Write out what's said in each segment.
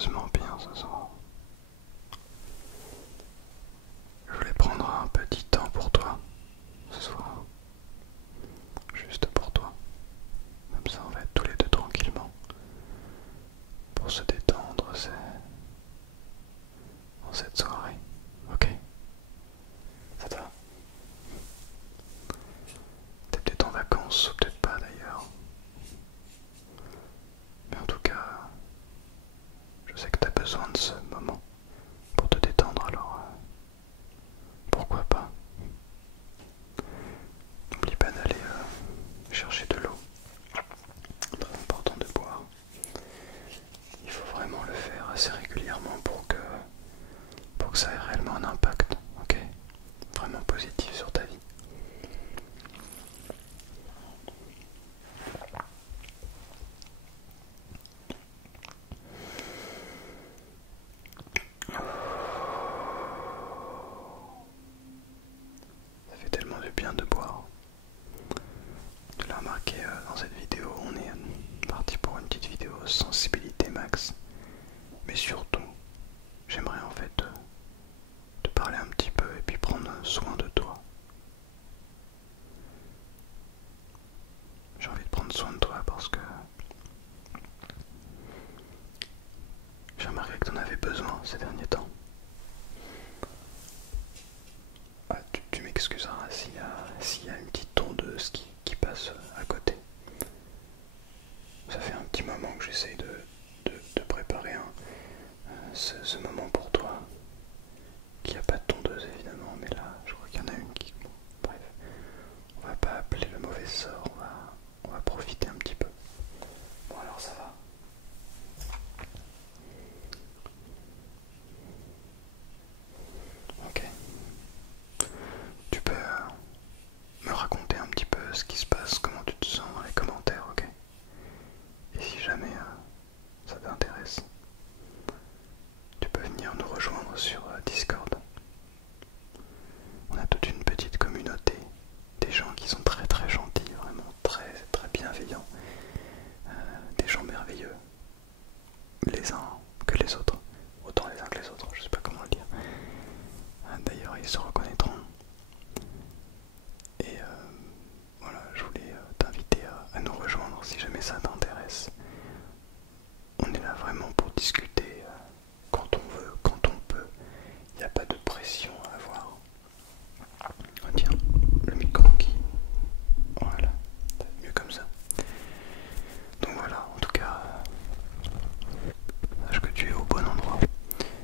merveilleusement bien ce soir. Je voulais prendre un petit temps pour toi ce soir. Juste pour toi. Comme ça on va être tous les deux tranquillement. Pour se détendre, c'est dans cette soirée. Ok? Ça te va? T'es peut-être en vacances ou peut-être pas d'ailleurs. Mais en tout cas, je sais que t'as besoin de ce moment pour te détendre, alors pourquoi pas? N'oublie pas d'aller chercher de l'eau. Très important de boire. Il faut vraiment le faire assez régulièrement pour que ça ait réellement un impact, ok? Vraiment positif sur ta vie. Ça fait tellement de bien de boire. Tu l'as remarqué dans cette vidéo, on est parti pour une petite vidéo sensibilité max. Mais surtout, j'aimerais en fait te parler un petit peu et puis prendre soin de toi. J'ai envie de prendre soin de toi parce que j'ai remarqué que tu en avais besoin ces derniers temps. Ah, tu m'excuseras s'il y a une petite tondeuse qui passe à côté. Ça fait un petit moment que j'essaye de préparer ce moment pour toi. Qu'il n'y a pas de tondeuse évidemment, mais là je crois qu'il y en a une qui... Bon, bref, on va pas appeler le mauvais sort, on va profiter un petit peu. Bon alors ça va. Ok. Tu peux me raconter un petit peu ce qui se passe, comment tu te sens dans les commentaires, ok? Et si jamais ça t'intéresse, tu peux venir nous rejoindre sur Discord. On a toute une petite communauté, des gens qui sont très très gentils, vraiment très très bienveillants, des gens merveilleux, les uns que les autres, autant les uns que les autres, je sais pas comment le dire. D'ailleurs ils se reconnaîtront. Et voilà, je voulais t'inviter à nous rejoindre si jamais ça t'intéresse. On est là vraiment pour discuter quand on veut, quand on peut. Il n'y a pas de pression à avoir. Oh, tiens, le micro qui... Voilà, mieux comme ça. Donc voilà, en tout cas, sache que tu es au bon endroit.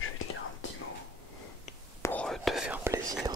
Je vais te lire un petit mot pour te faire plaisir,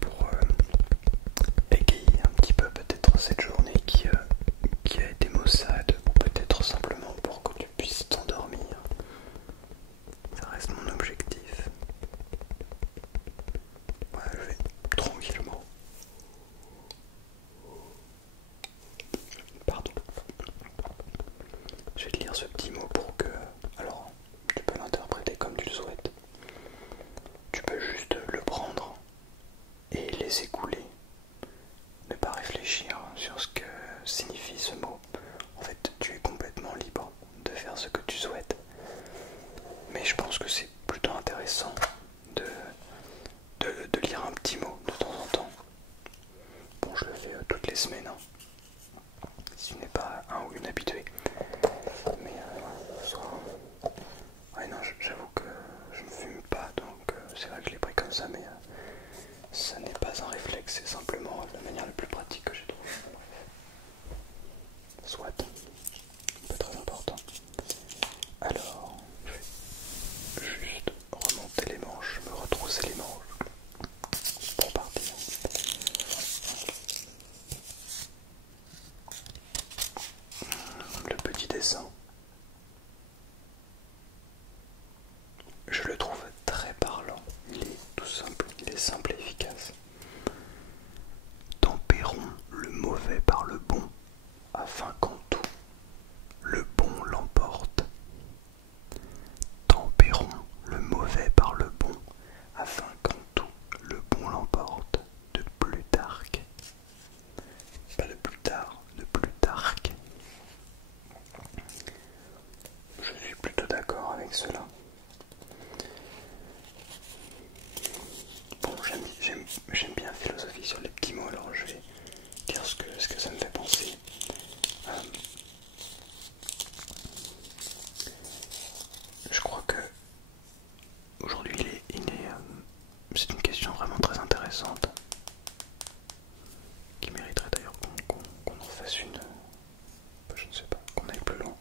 pour égayer un petit peu peut-être cette journée qui a été maussade, ou peut-être simplement pour que tu puisses t'endormir. Ça reste mon objectif. Voilà, je vais tranquillement. Pardon. Je vais te lire ce petit mot pour que... Alors, tu peux l'interpréter comme tu le souhaites. Tu peux juste le prendre et laisser couler. Ne pas réfléchir sur ce que signifie ce mot. En fait, tu es complètement libre de faire ce que tu souhaites. Mais je pense que c'est plutôt intéressant de lire un petit mot de temps en temps. Bon, je le fais toutes les semaines, hein, si tu n'es pas un ou une habituée. Mais ouais, non, j'avoue que je ne fume pas, donc c'est vrai que je l'ai pris comme ça, mais ça n'est pas un réflexe, c'est simplement la manière la plus pratique que j'ai trouvée. Soit, pas très important. Alors, je vais juste remonter les manches, me retrousser les manches pour partir. Le petit dessin, je le trouve très parlant. Il est tout simple, alors je vais dire ce que ça me fait penser. Je crois que aujourd'hui c'est une question vraiment très intéressante qui mériterait d'ailleurs qu'on en fasse une, je ne sais pas, qu'on aille plus loin.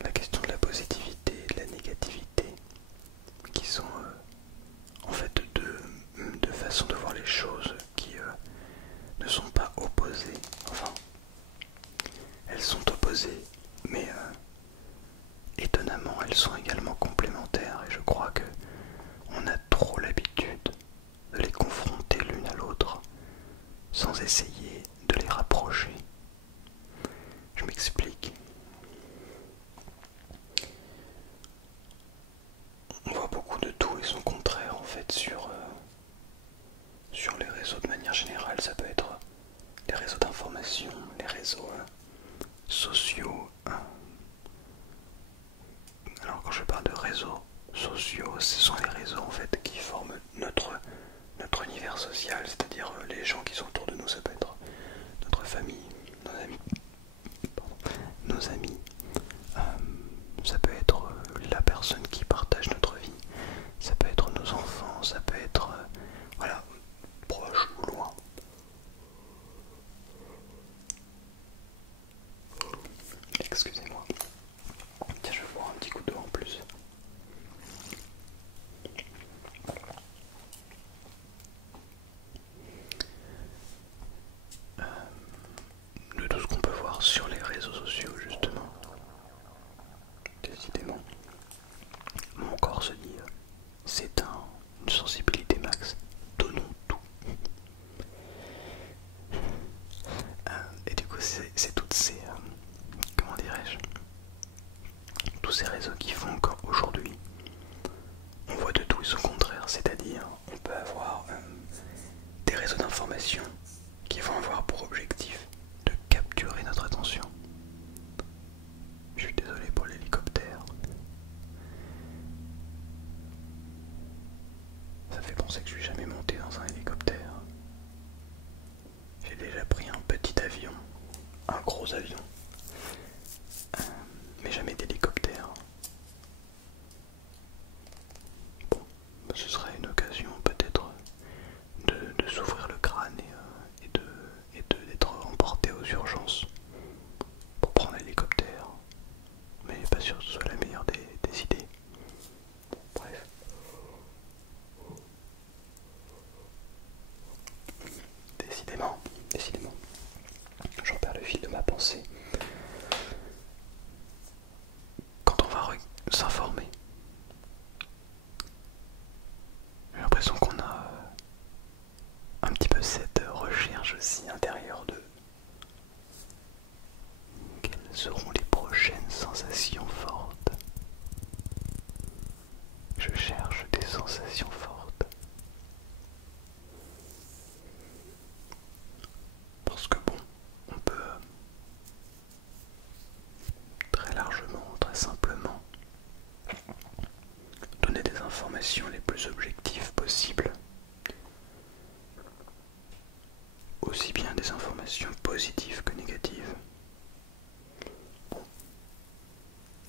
La question de la positivité et de la négativité, qui sont en fait deux façons de voir les choses qui ne sont pas opposées. Enfin, elles sont opposées, mais étonnamment elles sont également complémentaires, et je crois que on a trop l'habitude de les confronter l'une à l'autre sans essayer de les rapprocher. Je m'explique. On voit beaucoup de tout et son contraire en fait sur les réseaux de manière générale. Ça peut être les réseaux d'information, les réseaux sociaux. Alors quand je parle de réseaux sociaux, ce sont les réseaux en fait qui forment notre univers social, c'est-à-dire les gens qui sont autour de nous. Ça peut être notre famille, nos amis, nos amis. Ça peut être la personne qui partage notre vie, ça peut être nos enfants, ça peut être voilà, proche ou loin. Excusez-moi. Tiens, je vais boire un petit coup d'eau en plus. De tout ce qu'on peut voir sur les réseaux sociaux, justement, décidément, mon corps se dit c'est une sensibilité max, donnons tout. Et du coup, c'est toutes ces, comment dirais-je, tous ces réseaux qui font encore aujourd'hui, on voit de tout et son contraire, c'est-à-dire on peut avoir des réseaux d'information qui vont avoir pour objectif de capturer notre attention. Je suis désolé pour l'hélicoptère. Ça fait penser que je suis jamais monté dans un hélicoptère. J'ai déjà pris un petit avion, un gros avion, mais jamais d'hélicoptère. Bon, ce serait une occasion peut-être de s'ouvrir le crâne et d'être emporté aux urgences pour prendre l'hélicoptère, mais pas sûr que ce soit la meilleure des idées. Bref. Décidément, j'en perds le fil de ma pensée. Quand on va s'informer, j'ai l'impression qu'on a un petit peu cette recherche aussi intérieure de quelles seront les prochaines sensations fortes. Je cherche des sensations fortes. Parce que bon, on peut très largement, très simplement donner des informations les plus objectives possibles. Aussi bien des informations positives que négatives. Bon,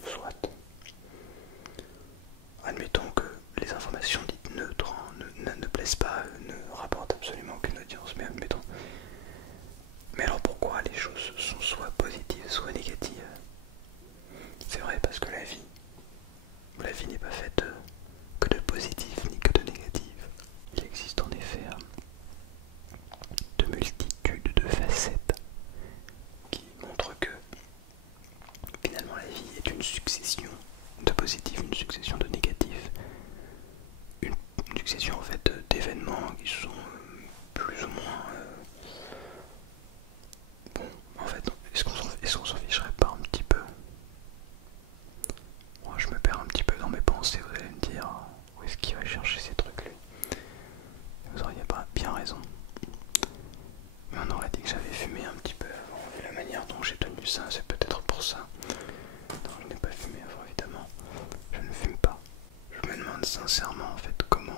soit. Admettons que les informations dites neutres ne plaisent pas, ne rapportent absolument aucune audience, mais admettons. Mais alors pourquoi les choses sont soit positives, soit négatives? C'est vrai, parce que la vie n'est pas faite que de positif ni que de négatif. Il existe en effet de multitudes de facettes qui montrent que finalement la vie est une succession de positifs, une succession de négatifs, une succession en fait d'événements qui sont plus ou moins bon. En fait, est-ce qu'on s'en ficherait pas un petit peu? Moi je me perds un petit peu dans mes pensées, vous allez me dire où est-ce qu'il va chercher ces trucs lui. Vous auriez pas bien raison. Mais on aurait dit que j'avais fumé un petit peu avant, vu la manière dont j'ai tenu ça, c'est peut-être pour ça. Non, je n'ai pas fumé avant, évidemment. Je ne fume pas. Je me demande sincèrement en fait comment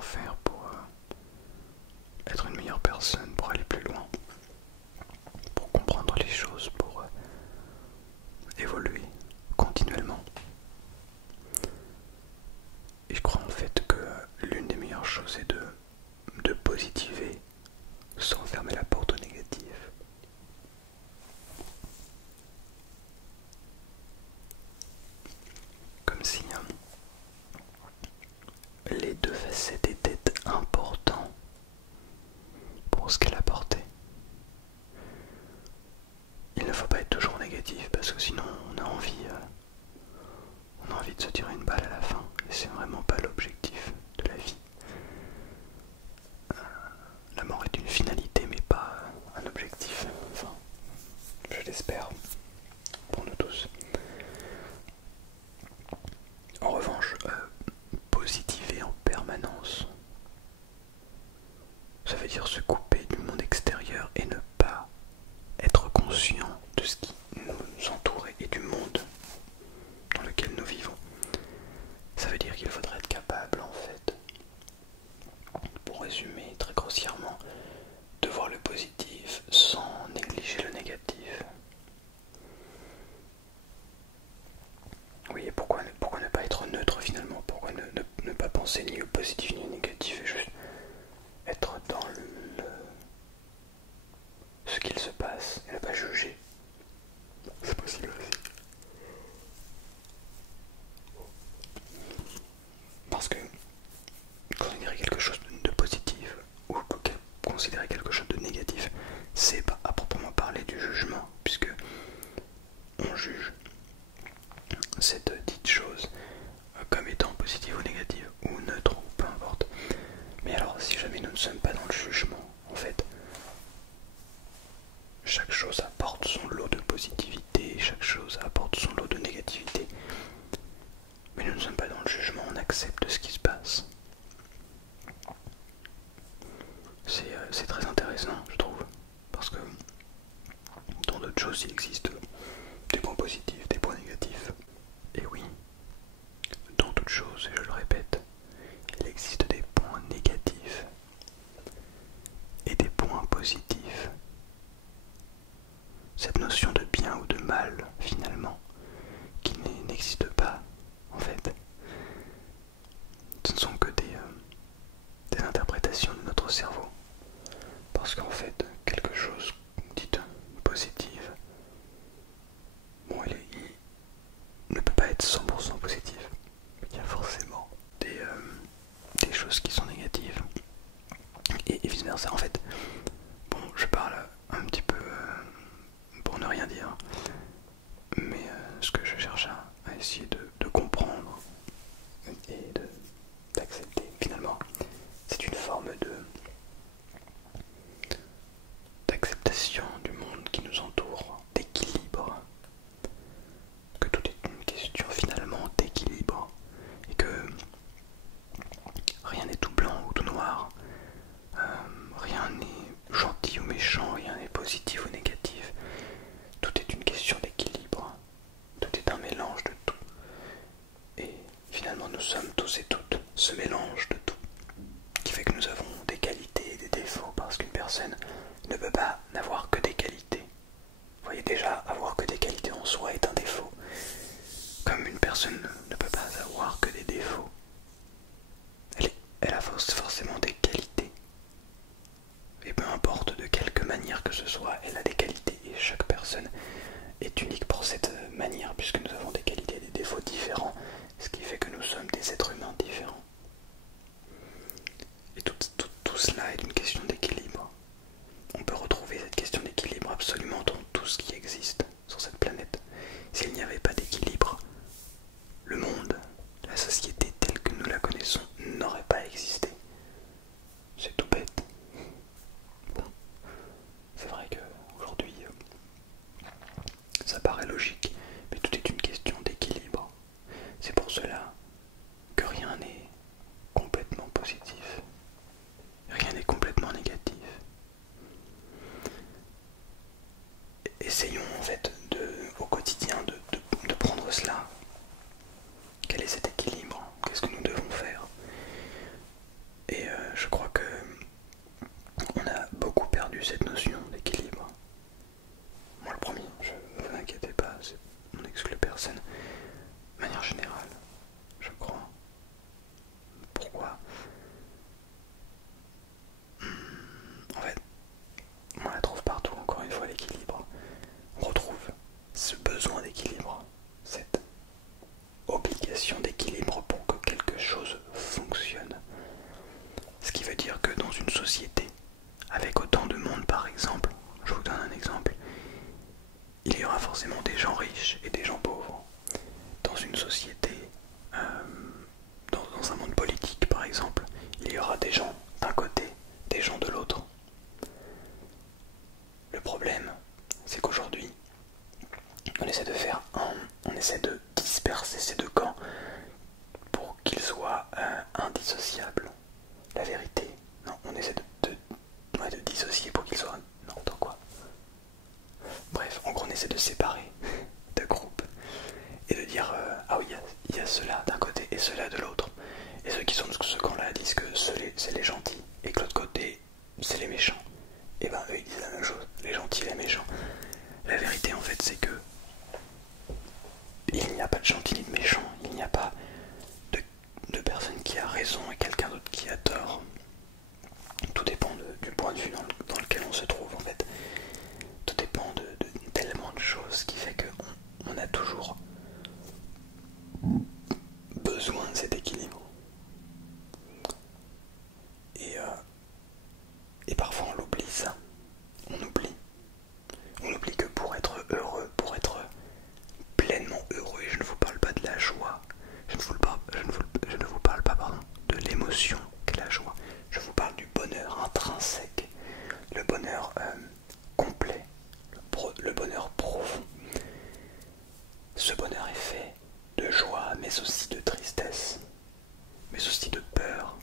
faire être une meilleure personne, pour aller plus loin, pour comprendre les choses, pour évoluer continuellement. Et je crois en fait que l'une des meilleures choses est de positiver sans fermer la porte au négatif. Comme si les deux facettes étaient importants pour ce qu'elle apportait. Il ne faut pas être toujours négatif parce que sinon on a envie de se tirer une balle à la fin et c'est vraiment pas l'objectif de la vie. La mort est une finalité mais pas un objectif. Enfin, je l'espère pour nous tous. En revanche, positiver en permanence, ça veut dire se couper du monde extérieur et ne pas être conscient de ce qui nous entoure et du monde dans lequel nous vivons. Ça veut dire qu'il faudrait être capable, en fait, pour résumer très grossièrement, de voir le positif sans négliger le négatif. Oui, et pourquoi ne pas être neutre finalement? Pourquoi ne pas penser ni au positif ni au négatif et juste être dans ce qu'il se passe et ne pas juger? C'est possible aussi. Parce que considérer quelque chose de positif ou considérer quelque chose de négatif, c'est pas à proprement parler du jugement, puisque on juge cette dite chose comme étant positive ou négative, ou neutre, ou peu importe. Mais alors, si jamais nous ne sommes pas dans le jugement, en fait, chaque chose apporte son lot de positivité, chaque chose apporte son lot de négativité. Mais nous ne sommes pas dans le jugement, on accepte ce qui se passe. C'est très intéressant, je trouve, parce que dans d'autres choses, il existe des points positifs, des points négatifs. Et oui, dans toute chose, et je le répète, il existe des points négatifs et des points positifs. Cette notion de bien ou de mal, finalement, qui n'existe pas, en fait, ce ne sont que des interprétations de notre cerveau. Parce qu'en fait, quelque chose dite positive, bon, il ne peut pas être 100% positif. Il y a forcément des choses qui sont négatives et vice versa. En fait, bon, je parle un petit peu pour ne rien dire, mais ce que je cherche à essayer de comprendre et d'accepter finalement, c'est une forme d'acceptation du monde qui nous entoure, d'équilibre, que tout est une question finalement d'équilibre et que rien n'est tout blanc ou tout noir, rien n'est gentil ou méchant, rien n'est positif ou négatif. Tout est une question d'équilibre, tout est un mélange de tout. Et finalement nous sommes tous et toutes ce mélange de tout, qui fait que nous avons des qualités et des défauts, parce qu'une personne ne peut pas n'avoir que des qualités. Vous voyez, déjà, avoir que des qualités en soi est un défaut, comme une personne ne peut pas avoir que des défauts. Elle a forcément des qualités. Et peu importe de quelque manière que ce soit, elle a des qualités. Et chaque personne est unique pour cette manière, puisque nous avons des qualités et des défauts différents, ce qui fait que nous sommes des êtres humains différents. Et tout cela est une question d'équilibre. On peut retrouver cette question d'équilibre absolument dans tout ce qui existe sur cette planète. S'il n'y avait pas d'équilibre, le monde, la société telle que nous la connaissons n'aurait pas existé. C'est tout bête. Bon, c'est vrai qu'aujourd'hui, ça paraît logique, mais tout est une question d'équilibre. C'est pour cela que rien n'est complètement positif, rien n'est complètement négatif. Essayons en fait au quotidien de prendre cela. Quel est cet équilibre? Qu'est-ce que nous devons faire? Et je crois que vu cette notion d'équilibre. Moi le premier, ne vous inquiétez pas, on n'exclut personne. De manière générale, je crois. Pourquoi? En fait, on la trouve partout, encore une fois, l'équilibre. On retrouve ce besoin d'équilibre, cette obligation d'équilibre pour que quelque chose fonctionne. Ce qui veut dire que dans une société, avec autant de monde par exemple, je vous donne un exemple, il y aura forcément des gens riches et des gens pauvres. Dans une société, dans un monde politique par exemple, il y aura des gens d'un côté, des gens de l'autre. Le problème, c'est qu'aujourd'hui, on essaie de disperser ces deux camps pour qu'ils soient indissociables. La vérité, non, on essaie de dissocier pour qu'ils soient... Non, dans quoi? Bref, en gros, on essaie de séparer deux groupes et de dire ah oui, il y a ceux-là d'un côté et ceux-là de l'autre. Et ceux qui sont de ce camp-là disent que c'est les gentils et que l'autre côté, c'est les méchants. Et ben eux ils disent la même chose, les gentils et les méchants. La vérité en fait c'est que il n'y a pas de gentil ni de méchant, il n'y a pas de personne qui a raison et quelqu'un d'autre qui a tort. Tout dépend du point de vue dans lequel on se trouve en fait. Tout dépend de tellement de choses qui fait qu'on a toujours besoin de cet équilibre. Et parfois on l'oublie ça. On oublie que pour être heureux, pour être pleinement heureux, et je ne vous parle pas de la joie, je ne vous parle pas pardon, de l'émotion qu'est la joie, je vous parle du bonheur intrinsèque, le bonheur complet, le bonheur profond. Ce bonheur est fait de joie, mais aussi de tristesse, mais aussi de peur,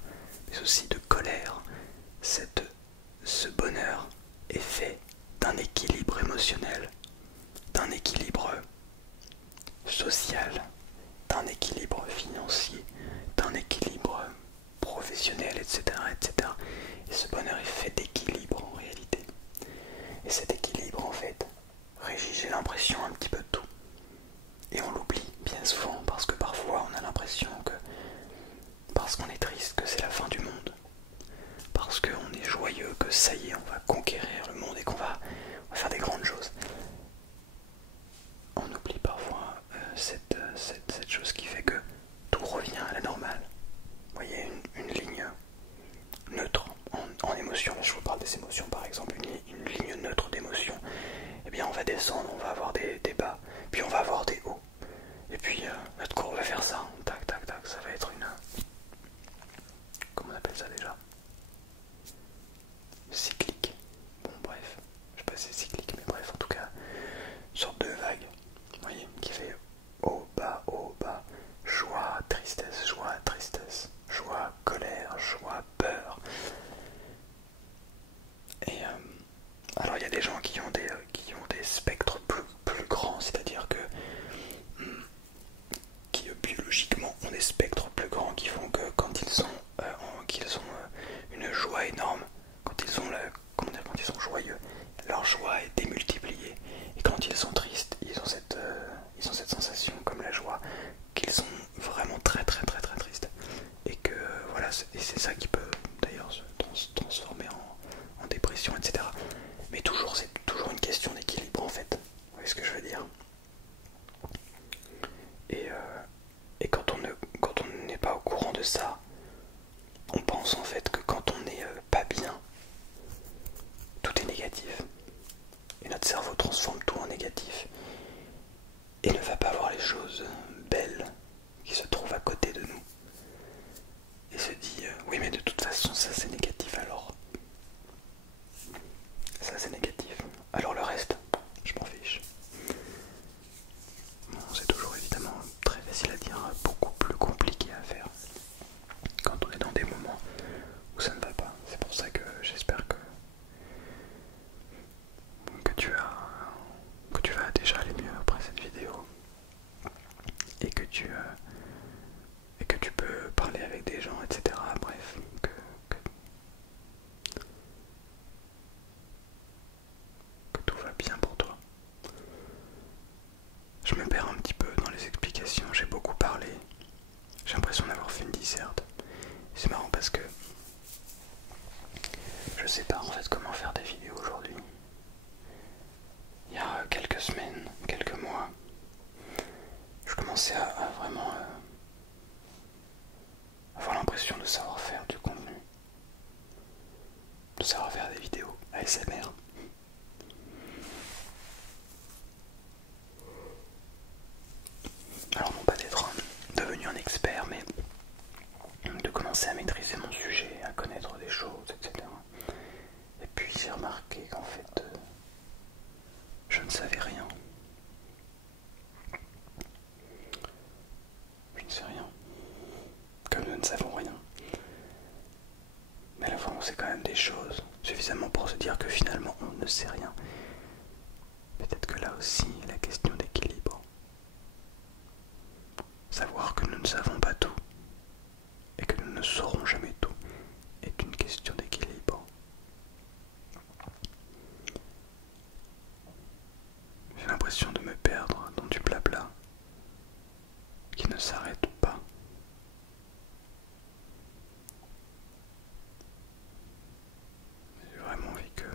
mais aussi de colère. Ce bonheur est fait d'un équilibre émotionnel, d'un équilibre social, d'un équilibre financier, d'un équilibre professionnel, etc., etc. Et ce bonheur est fait d'équilibre en réalité. Et cet équilibre en fait régit, j'ai l'impression, un petit peu de tout. Et on l'oublie bien souvent parce que parfois on a l'impression que parce qu'on est triste que c'est la fin du monde, parce qu'on est joyeux que ça y est on va conquérir le monde et qu'on va faire des grandes choses. On oublie parfois cette chose qui fait que tout revient à la normale. Vous voyez une ligne neutre en émotion, je vous parle des émotions par exemple, une ligne neutre d'émotion, et bien on va descendre, on va avoir des bas, puis on va avoir des hauts. Et puis notre courbe va faire ça, tac tac tac, ça va être une... Comment on appelle ça déjà? Cyclique. Bon bref, je sais pas si c'est cyclique, mais bref en tout cas, une sorte de vague, vous voyez, qui fait haut, bas, joie, tristesse, joie, colère, joie, peur. Et alors il y a des gens qui ont des spectres plus grands, c'est-à-dire que qui biologiquement ont des spectres plus grands qui font que quand ils ont une joie énorme, quand ils sont joyeux, leur joie est démultipliée. Et quand ils sont tristes, ils ont cette sensation comme la joie qu'ils sont vraiment très très très très tristes. Et que voilà, c'est ça qui peut d'ailleurs se transformer en dépression, etc. Mais c'est toujours une question d'équilibre en fait. Vous voyez ce que je veux dire? Et quand on n'est pas au courant de ça, on pense en fait que quand on n'est pas bien, tout est négatif. Et notre cerveau transforme tout en négatif. Et ne va pas voir les choses belles qui se trouvent à côté de nous. Et se dit, oui mais de toute façon ça c'est négatif alors. Ça c'est négatif. pas en fait comment faire des vidéos aujourd'hui. Il y a quelques semaines, quelques mois, je commençais à vraiment avoir l'impression de savoir faire du contenu, de savoir faire des vidéos ASMR. Alors non pas d'être devenu un expert, mais de commencer à maîtriser mon sujet, à connaître des choses, etc. Et puis j'ai remarqué qu'en fait, je ne savais rien. Je ne sais rien. Comme nous ne savons rien. Mais à la fois on sait quand même des choses, suffisamment pour se dire que finalement on ne sait rien. Peut-être que là aussi, la question d'équilibre. Savoir que nous ne savons pas tout et que nous ne saurons jamais tout est une question d'équilibre. J'ai l'impression de me perdre dans du blabla qui ne s'arrête pas. J'ai vraiment envie que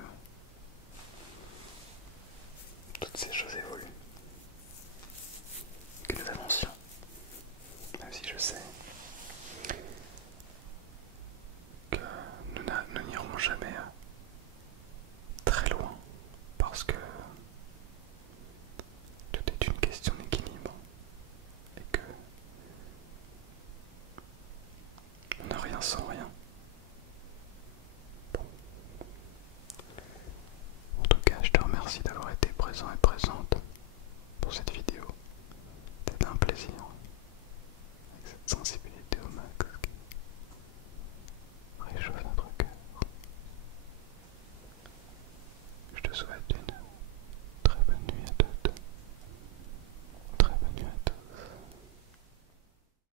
toutes ces choses évoluent, que nous avancions, même si je sais que nous n'irons jamais très loin, parce que tout est une question d'équilibre, et que on n'a rien sans rien. Bon. En tout cas, je te remercie d'avoir été présent et présente pour cette vidéo. C'était un plaisir.